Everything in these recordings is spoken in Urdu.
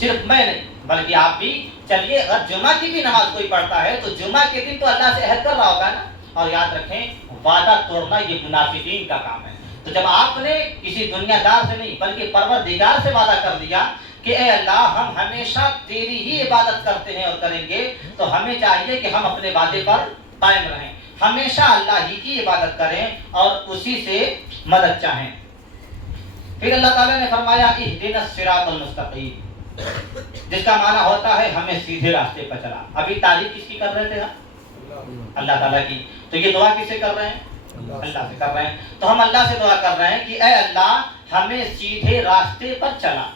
صرف میں نہیں بلکہ آپ بھی چلیے، اگر جمعہ کی بھی نماز کوئی پڑھتا ہے تو جمعہ کے دن تو اللہ سے عہد کر رہا ہوگا نا. اور یاد رکھیں وعدہ توڑنا یہ منافقین کا کام ہے. تو جب آپ نے کسی دنیا دار سے نہیں بلکہ پروردگار سے وعدہ کر دیا کہ اے اللہ ہم ہمیشہ تیری ہی عبادت کرتے ہیں اور کریں گے، تو ہمیں چاہیے کہ ہم اپنے وعدے پر قائم رہیں، ہمیشہ اللہ ہی کی عبادت کریں اور اسی سے مدد چاہیں. پھر اللہ تعالیٰ نے فرمایا اہدنا الصراط المستقیم، جس کا معنی ہوتا ہے ہمیں سیدھے راستے پر چلا. ابھی تعریف کس کی کر رہے تھے ہم؟ اللہ تعالیٰ کی. تو یہ دعا کس سے کر رہے ہیں؟ اللہ سے کر رہے ہیں. تو ہم اللہ سے دعا کر رہے ہیں کہ اے اللہ ہمیں سیدھے راستے پر چلا.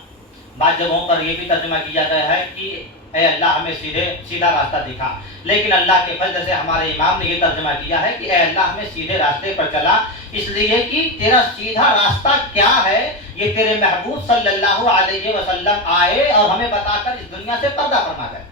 بعض جگہوں پر یہ بھی ترجمہ کیا گیا ہے کہ اے اللہ ہمیں سیدھا راستہ دکھا، لیکن اللہ کے فضل سے ہمارے امام نے یہ ترجمہ کیا ہے کہ اے اللہ ہمیں سیدھے راستے پر چلا، اس لیے کہ تیرا سیدھا راستہ کیا ہے یہ تیرے محبوب صلی اللہ علیہ وسلم آئے اور ہمیں بتا کر اس دنیا سے پردہ فرما گئے.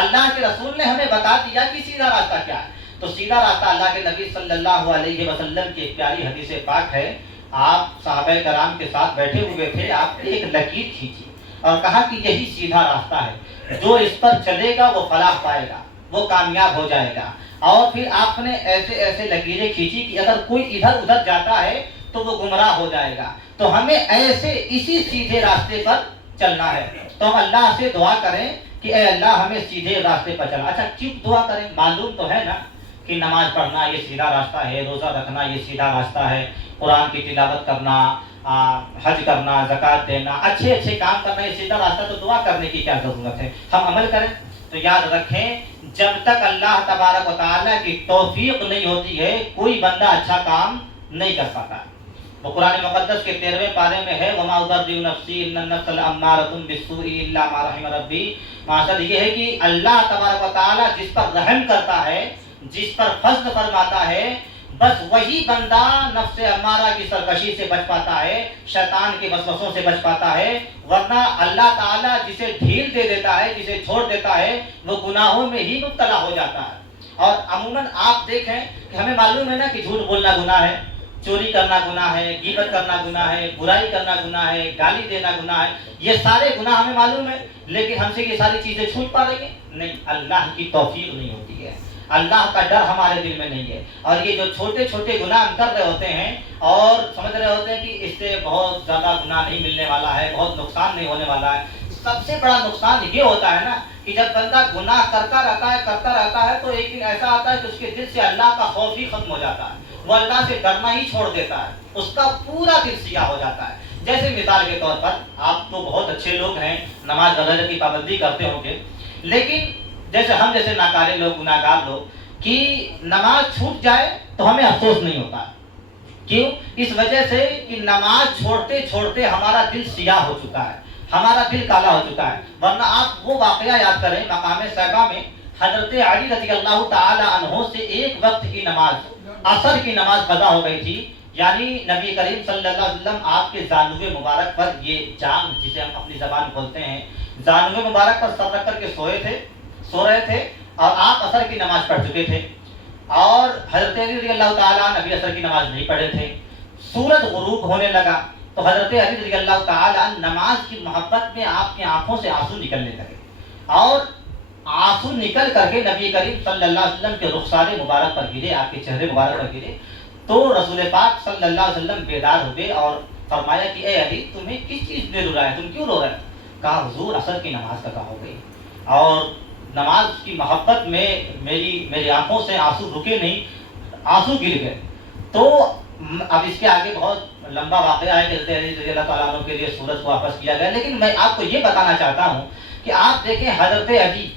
اللہ کے رسول نے ہمیں بتا دیا کہ سیدھا راستہ کیا ہے. تو سیدھا راستہ اللہ کے نبی صلی اللہ علیہ وسلم کی ایک پیاری حدیث پاک ہے. آپ صحابہ کرام کے ساتھ بیٹھے ہوئے تھے، آپ نے ایک لکیر کھینچی اور کہا کہ یہی سیدھا راستہ ہے، جو اس پر چلے گا وہ فلاح پائے گا، وہ کامیاب ہو جائے گا. اور پھر آپ نے ایسے ایسے لکیریں کھینچی کہ اگر کوئی ادھر ادھر جاتا ہے تو وہ گمراہ ہو جائے گا. تو ہمیں ایسے اسی سیدھے راستے پر چلنا ہے. تو ہم اللہ سے دعا کریں کہ اے اللہ ہمیں سیدھے راستے پر چلا. اچھا کیوں دعا کریں؟ معلوم تو ہے نا کہ نماز پڑھنا یہ سیدھا راستہ ہے، روزہ رکھنا یہ سیدھا راستہ ہے، قرآن کی تلاوت کرنا، حج کرنا، زکوٰۃ دینا، اچھے اچھے کام کرنا یہ سیدھا راستہ. تو دعا کرنے کی کیا ضرورت ہے؟ ہم عمل کریں. تو یاد رکھیں جب تک اللہ تبارک و تعالیٰ کی توفیق نہیں ہوتی ہے کوئی بندہ اچھا کام نہیں کر پاتا. وہ قرآن مقدس کے 13ویں پارے میں ہے وما ابرئ نفسی ان النفس لامارۃ بالسوء الا ما رحم ربی. مقصد یہ ہے کہ اللہ تبارک و تعالیٰ جس پر رحم کرتا ہے، جس پر فضل فرماتا ہے، بس وہی بندہ نفس امارہ کی سرکشی سے بچ پاتا ہے، شیطان کے وسوسوں سے بچ پاتا ہے. ورنہ اللہ تعالیٰ جسے ڈھیل دے دیتا ہے، جسے چھوڑ دیتا ہے، وہ گناہوں میں ہی مبتلا ہو جاتا ہے. اور عموماً آپ دیکھیں کہ ہمیں معلوم ہے نا کہ جھوٹ بولنا گناہ ہے، چوری کرنا گناہ ہے، غیبت کرنا گناہ ہے، برائی کرنا گناہ ہے، گالی دینا گناہ ہے. یہ سارے گناہ ہمیں معلوم ہے، لیکن ہم سے یہ ساری چیزیں چھوٹ پا رہی ہیں؟ نہیں، اللہ کی توفیق نہیں ہوتی ہے، اللہ کا ڈر ہمارے دل میں نہیں ہے. اور یہ جو چھوٹے چھوٹے گناہ ہم کر رہے ہوتے ہیں اور سمجھ رہے ہوتے ہیں کہ اس سے بہت زیادہ گناہ نہیں ملنے والا ہے، بہت نقصان نہیں ہونے والا ہے. سب سے بڑا نقصان یہ ہوتا ہے نا کہ جب بندہ گناہ کرتا رہتا ہے تو ایک دن ایسا آتا ہے کہ اس کے دل سے اللہ کا خوف ہی ختم ہو جاتا ہے، وہ اللہ سے ڈرنا ہی چھوڑ دیتا ہے، اس کا پورا دل سیاہ ہو جاتا ہے. جیسے مثال کے طور پر آپ تو بہت اچھے لوگ ہیں، نماز وغیرہ کی پابندی کرتے ہوں گے، لیکن جیسے ہم جیسے ناکارے لوگ، گناہ گار لوگ کہ نماز چھوٹ جائے تو ہمیں افسوس نہیں ہوتا. کیوں؟ اس وجہ سے کہ نماز چھوڑتے چھوڑتے ہمارا دل سیاہ ہو چکا ہے، ہمارا دل کالا ہو چکا ہے. ورنہ آپ وہ واقعہ یاد کریں مقام صیبہ میں حضرت علی رضی اللہ تعالی عنہ سے ایک وقت کی نماز، عصر کی نماز قضا ہو گئی تھی. یعنی نبی کریم صلی اللہ علیہ وسلم آپ کے زانوے مبارک پر، یہ جان جسے ہم اپنی زبان بولتے ہیں، زانوے مبارک پر سر رکھ کر کے سو رہے تھے اور آپ عصر کی نماز پڑھ چکے تھے. اور حضرت علی رضی اللہ تعالیٰ نبی عصر کی نماز نہیں پڑھے تھے. سورج غروب ہونے لگا تو حضرت علی رضی اللہ تعالیٰ نماز کی محبت میں آپ کی آنکھوں سے آنسو نکلنے لگے اور آنسو نکل کر کے نبی کریم صلی اللہ علیہ وسلم کے رخسار مبارک پر گرے، آپ کے چہرے مبارک پر گرے. تو رسول پاک صلی اللہ علیہ وسلم بیدار ہوئے اور فرمایا کہ اے علی تمہیں کس چیز میں رو رہا ہے، تم کیوں رو رہے ہیں؟ کہا حضور عصر کی نماز قضا ہو گئی اور نماز کی محبت میں میری آنکھوں سے آنسو رکے نہیں، آنسو گر گئے. تو اب اس کے آگے بہت لمبا واقعہ ہے کہ حضرت علی رضی اللہ تعالیٰ عنہ کے لیے سورج کو واپس کیا گیا. لیکن میں آپ کو یہ بتانا چاہتا ہوں کہ آپ دیکھیں حضرت علی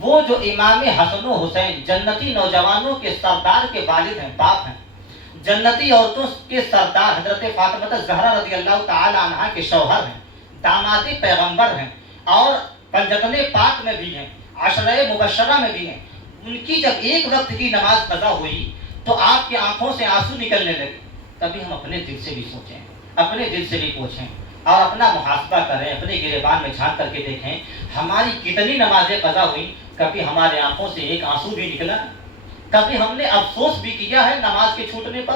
وہ جو امام حسن و حسین جنتی نوجوانوں کے سردار کے والد ہیں، باپ ہیں، جنتی عورتوں کے سردار حضرت فاطمہ زہرا رضی اللہ تعالی عنہا کے شوہر ہیں، داماد پیغمبر ہیں اور پنجتن پاک میں بھی ہیں، عشرہ مبشرہ میں بھی ہیں. ان کی جب ایک وقت کی نماز قضا ہوئی تو آپ کی آنکھوں سے آنسو نکلنے لگے. کبھی ہم اپنے دل سے بھی سوچیں، اپنے دل سے بھی پوچھیں اور اپنا محاسبہ کریں، اپنے گریبان میں جھانک کر کے دیکھیں ہماری کتنی نمازیں قضا ہوئی. کبھی ہمارے آنکھوں سے ایک آنسو بھی نکلا؟ کبھی ہم نے افسوس بھی کیا ہے نماز کے چھوٹنے پر؟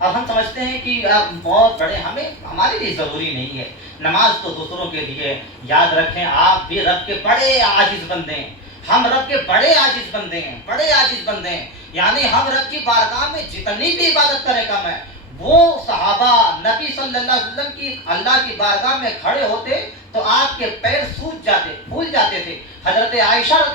اب ہم سمجھتے ہیں کہ بہت بڑے ہمارے لیے ضروری نہیں ہے نماز تو دوسروں کے لیے. یاد رکھیں آپ بھی رب کے بڑے عاجز بندے ہیں. ہم رب کے بڑے عاجز بندے ہیں, بڑے عاجز بندے ہیں. یعنی ہم رب کی بارگاہ میں جتنی بھی عبادت کریں کم ہے. وہ صحابہ نبی صلی اللہ علیہ وسلم کی اللہ کی بارگاہ میں کھڑے ہوتے تو آپ کے پیر سوج جاتے, پھول جاتے تھے. حضرت عائشہ